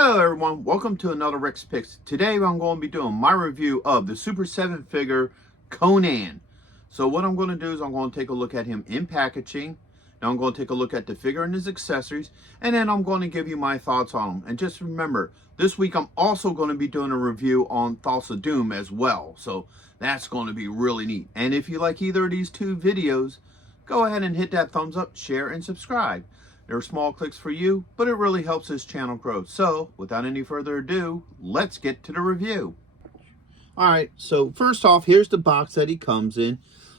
Hello everyone, welcome to another Rick's Picks. Today I'm going to be doing my review of the Super 7 figure Conan. So what I'm going to do is I'm going to take a look at him in packaging. Now I'm going to take a look at the figure and his accessories, and then I'm going to give you my thoughts on him. And just remember, this week I'm also going to be doing a review on Thoughts of Doom as well. So that's going to be really neat. And if you like either of these two videos, go ahead and hit that thumbs up, share, and subscribe. They're small clicks for you, but it really helps this channel grow. So, without any further ado, let's get to the review. Alright, so first off, here's the box that he comes in.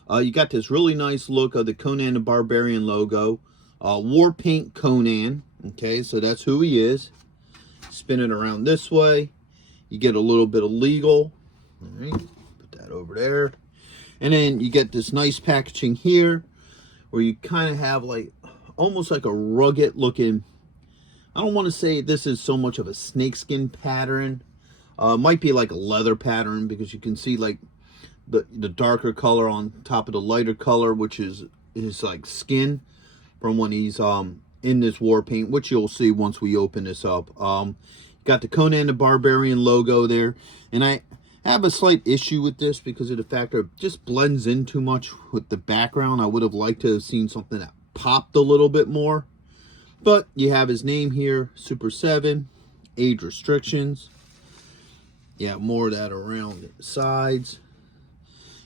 You got this really nice look of the Conan the Barbarian logo. War Paint Conan. Okay, so that's who he is. Spin it around this way. You get a little bit of legal. Alright, put that over there. And then you get this nice packaging here, where you kind of have like almost like a rugged looking, I don't want to say this is so much of a snakeskin pattern. Might be like a leather pattern, because you can see like the darker color on top of the lighter color, which is like skin from when he's in this war paint, which you'll see once we open this up. Got the Conan the Barbarian logo there, and I have a slight issue with this because of the fact that it just blends in too much with the background. I would have liked to have seen something that popped a little bit more, but you have his name here, Super 7, age restrictions. You have more of that around the sides.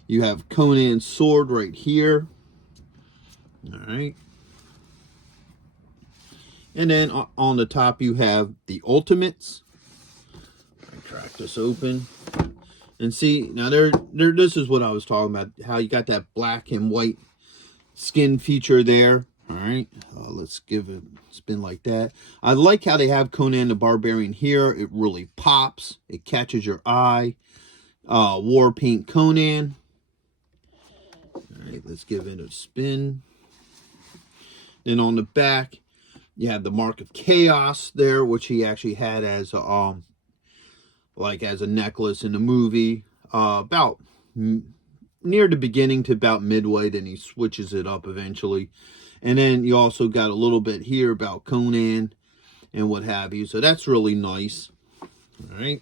You have Conan's sword right here. All right, and then on the top you have the ultimates. I crack this open and see now there. This is what I was talking about, how you got that black and white skin feature there. All right, let's give it a spin like that. I like how they have Conan the Barbarian here. It really pops. It catches your eye. War Paint Conan. All right, let's give it a spin. Then on the back, you have the Mark of Chaos there, which he actually had as a, like as a necklace in the movie. About near the beginning to about midway, then he switches it up eventually. And then you also got a little bit here about Conan and what have you. So that's really nice. All right.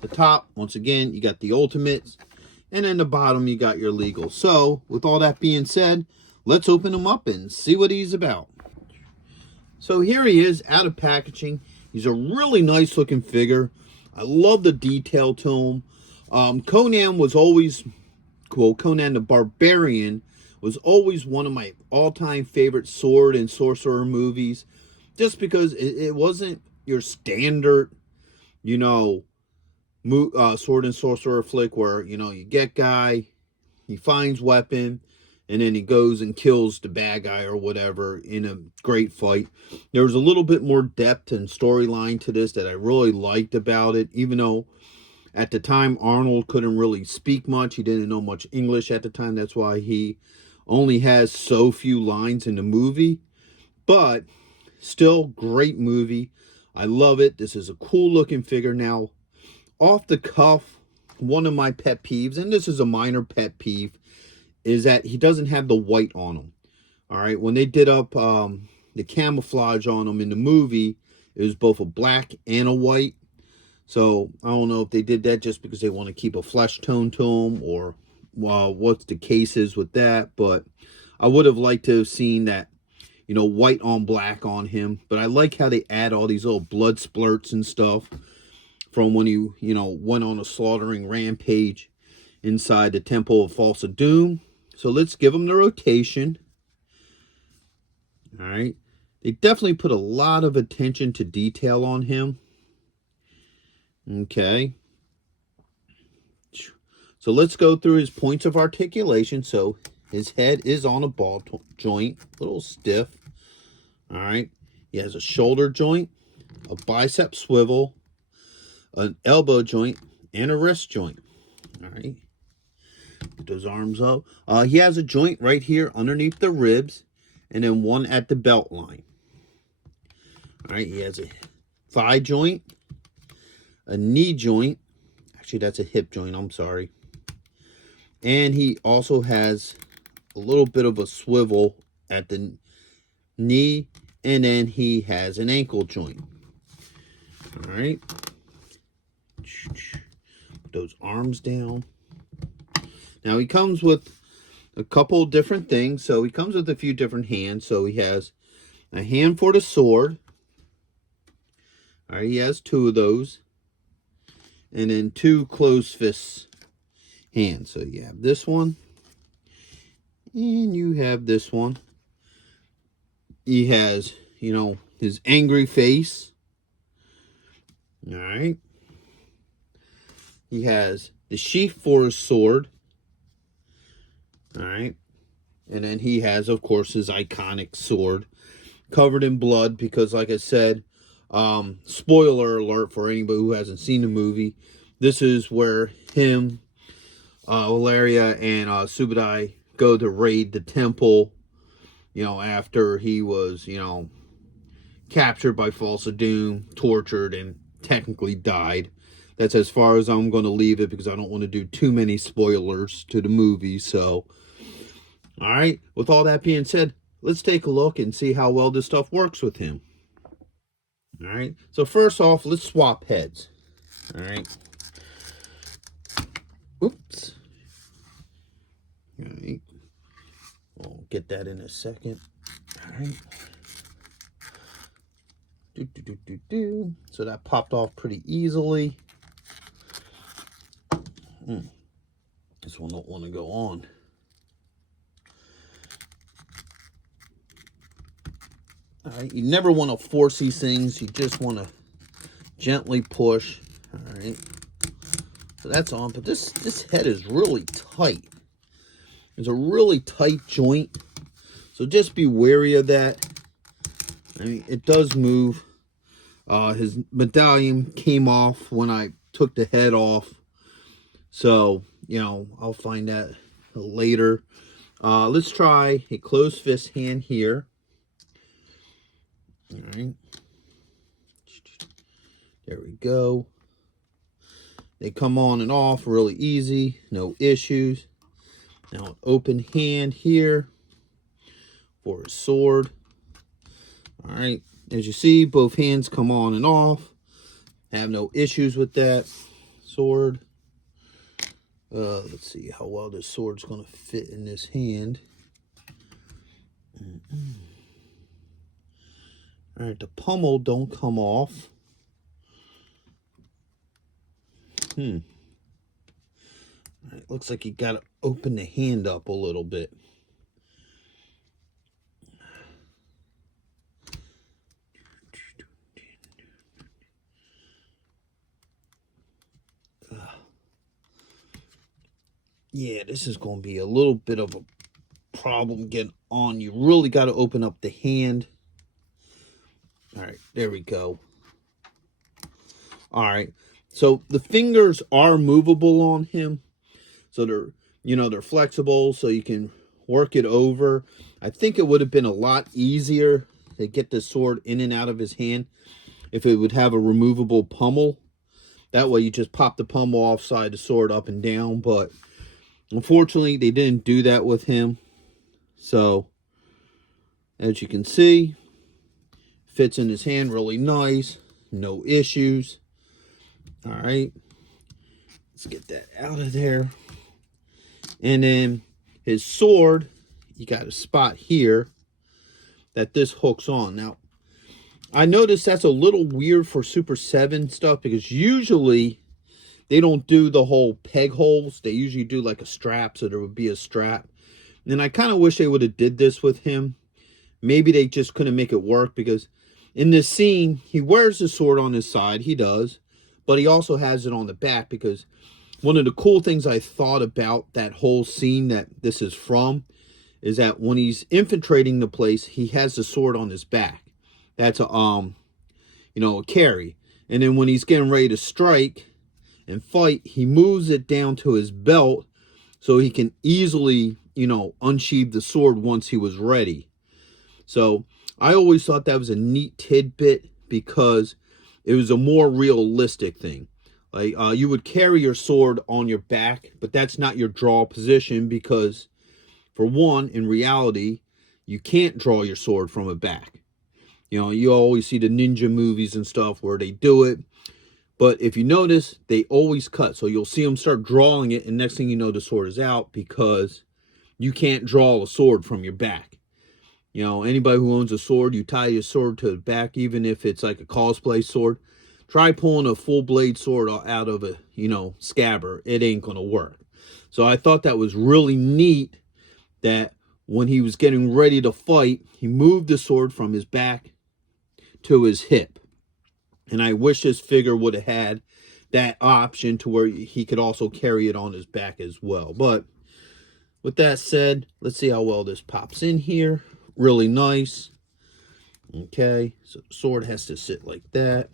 The top, once again, you got the ultimates. And then the bottom, you got your legal. So with all that being said, let's open him up and see what he's about. So here he is out of packaging. He's a really nice looking figure. I love the detail to him. Conan was always, well, Conan the Barbarian was always one of my all-time favorite sword and sorcerer movies, just because it wasn't your standard, you know, sword and sorcerer flick where, you know, you get guy, he finds weapon, and then he goes and kills the bad guy or whatever in a great fight. There was a little bit more depth and storyline to this that I really liked about it, even though at the time Arnold couldn't really speak much. He didn't know much English at the time. That's why he only has so few lines in the movie. But still, great movie. I love it. This is a cool looking figure. Now, off the cuff, one of my pet peeves, and this is a minor pet peeve, is that he doesn't have the white on him. All right, when they did up the camouflage on him in the movie, it was both a black and a white. So I don't know if they did that just because they want to keep a flesh tone to him, or what's the case is with that. But I would have liked to have seen that, you know, white on black on him. But I like how they add all these little blood splurts and stuff from when he, you know, went on a slaughtering rampage inside the Temple of Thoughts of Doom. So let's give him the rotation. All right. They definitely put a lot of attention to detail on him. Okay. So let's go through his points of articulation. So his head is on a ball joint, a little stiff. All right. He has a shoulder joint, a bicep swivel, an elbow joint, and a wrist joint. All right. Put those arms up. He has a joint right here underneath the ribs, and then one at the belt line. All right. He has a thigh joint, a knee joint. Actually, that's a hip joint. I'm sorry. And he also has a little bit of a swivel at the knee, and then he has an ankle joint. All right. Put those arms down. Now he comes with a couple different things. So he comes with a few different hands. So he has a hand for the sword. All right, he has 2 of those. And then 2 closed fist hands. So you have this one. And you have this one. He has, you know, his angry face. All right. He has the sheath for his sword. All right. And then he has, of course, his iconic sword covered in blood because, like I said, spoiler alert for anybody who hasn't seen the movie, this is where him, Valeria, and Subadai go to raid the temple, you know, after he was, you know, captured by Falsa Doom, tortured, and technically died. That's as far as I'm going to leave it because I don't want to do too many spoilers to the movie. So, all right, with all that being said, let's take a look and see how well this stuff works with him. All right, so first off, let's swap heads. All right. Oops. All right. We'll get that in a second. All right. So that popped off pretty easily. This one don't want to go on. All right, you never want to force these things. You just want to gently push. All right. So that's on, but this head is really tight. It's a really tight joint. So just be wary of that. I mean, it does move. His medallion came off when I took the head off. So, you know, I'll find that later. Let's try a closed fist hand here. All right. There we go. They come on and off really easy. No issues. Now an open hand here for his sword. All right. As you see, both hands come on and off. Have no issues with that. Sword. Let's see how well this sword's going to fit in this hand. All right, the pommel don't come off. All right, looks like you got to open the hand up a little bit. Yeah, this is going to be a little bit of a problem getting on. You really got to open up the hand. All right, there we go. All right, so the fingers are movable on him. So they're, you know, they're flexible so you can work it over. I think it would have been a lot easier to get the sword in and out of his hand if it would have a removable pommel. That way you just pop the pommel off, side the sword up and down, but unfortunately, they didn't do that with him. So, as you can see, fits in his hand really nice. No issues. All right. Let's get that out of there. And then his sword, you got a spot here that this hooks on. Now, I noticed that's a little weird for Super 7 stuff because usually they don't do the whole peg holes. They usually do like a strap, so there would be a strap. And I kind of wish they would have did this with him. Maybe they just couldn't make it work because in this scene, he wears the sword on his side. He does. But he also has it on the back because one of the cool things I thought about that whole scene that this is from is that when he's infiltrating the place, he has the sword on his back. That's a, you know, a carry. And then when he's getting ready to strike and fight, he moves it down to his belt so he can easily, you know, unsheathe the sword once he was ready. So I always thought that was a neat tidbit because it was a more realistic thing. Like you would carry your sword on your back, but that's not your draw position because, for one, in reality, you can't draw your sword from a back. You know, you always see the ninja movies and stuff where they do it. But if you notice, they always cut. So you'll see them start drawing it, and next thing you know, the sword is out because you can't draw a sword from your back. You know, anybody who owns a sword, you tie your sword to the back, even if it's like a cosplay sword. Try pulling a full blade sword out of a, you know, scabbard. It ain't going to work. So I thought that was really neat that when he was getting ready to fight, he moved the sword from his back to his hip. And I wish this figure would have had that option to where he could also carry it on his back as well. But with that said, let's see how well this pops in here. Really nice. Okay, so the sword has to sit like that.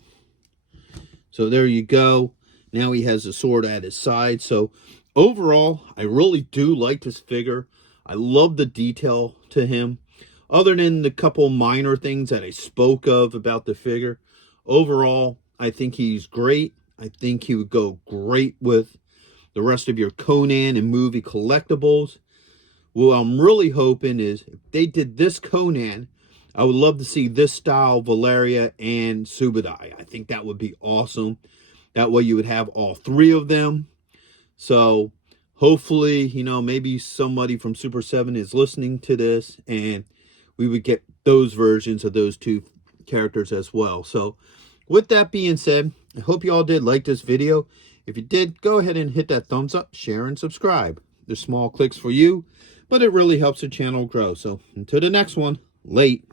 So there you go. Now he has the sword at his side. So overall, I really do like this figure. I love the detail to him. Other than the couple minor things that I spoke of about the figure, overall, I think he's great. I think he would go great with the rest of your Conan and movie collectibles. What I'm really hoping is if they did this Conan, I would love to see this style Valeria and Subadai. I think that would be awesome. That way you would have all three of them. So hopefully, you know, maybe somebody from Super 7 is listening to this and we would get those versions of those two characters as well. So with that being said, I hope you all did like this video. If you did, go ahead and hit that thumbs up, share, and subscribe. They're small clicks for you, but it really helps the channel grow. So until the next one, late.